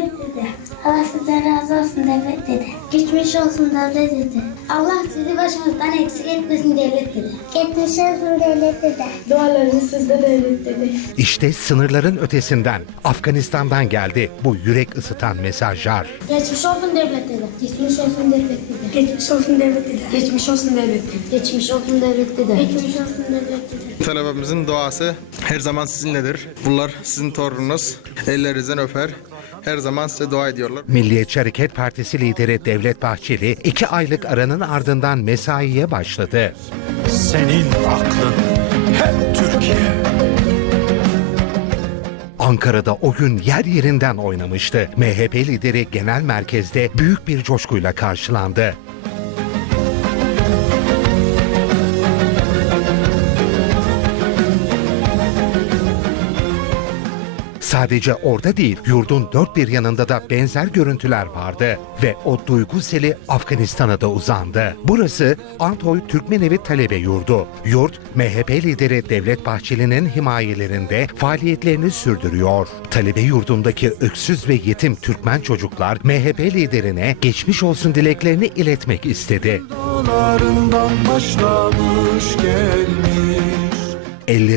devlet dedi. Allah sizden razı olsun devlet dedi. Geçmiş olsun devlet dedi. Allah sizi başımızdan eksik etmesin devlet dedi. Geçmiş olsun devlet dedi. Dualarınız sizde devlet dedi. İşte sınırların ötesinden, Afganistan'dan geldi bu yürek ısıtan mesajlar. Geçmiş olsun devlet dedi. Geçmiş olsun devlet dedi. Geçmiş olsun devlet dedi. Geçmiş olsun devlet dedi. Geçmiş olsun devlet dedi. Geçmiş olsun devlet dedi. Talebemizin duası her zaman sizinledir. Bunlar sizin torununuz. Ellerinizden öper. Her zaman size dua ediyorlar. Milliyetçi Hareket Partisi lideri Devlet Bahçeli iki aylık aranın ardından mesaiye başladı. Senin aklın hep Türkiye. Ankara'da o gün yer yerinden oynamıştı. MHP lideri genel merkezde büyük bir coşkuyla karşılandı. Sadece orada değil, yurdun dört bir yanında da benzer görüntüler vardı. Ve o duygu seli Afganistan'a da uzandı. Burası Antoy Türkmenevi Talebe Yurdu. Yurt, MHP lideri Devlet Bahçeli'nin himayelerinde faaliyetlerini sürdürüyor. Talebe yurdundaki öksüz ve yetim Türkmen çocuklar MHP liderine geçmiş olsun dileklerini iletmek istedi. Dağlarından başlamış.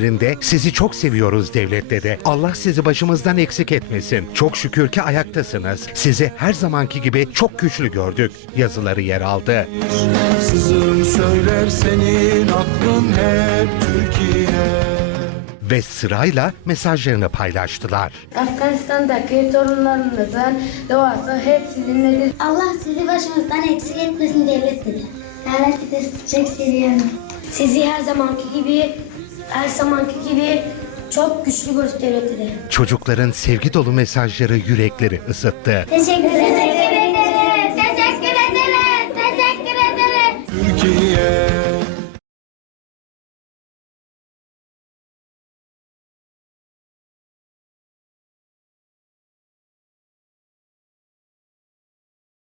Ellerinde sizi çok seviyoruz devlet dedi. Allah sizi başımızdan eksik etmesin. Çok şükür ki ayaktasınız. Sizi her zamanki gibi çok güçlü gördük. Yazıları yer aldı. Sızım söyler senin aklın hep Türkiye. Ve sırayla mesajlarını paylaştılar. Afganistan'daki torunlarınızın duası hep sizinledir. Allah sizi başımızdan eksik etmesin devlet dedi. Dedi sizi çok seviyorum. Sizi her zamanki gibi her zamanki gibi çok güçlü dedi. Çocukların sevgi dolu mesajları yürekleri ısıttı. Teşekkür ederim.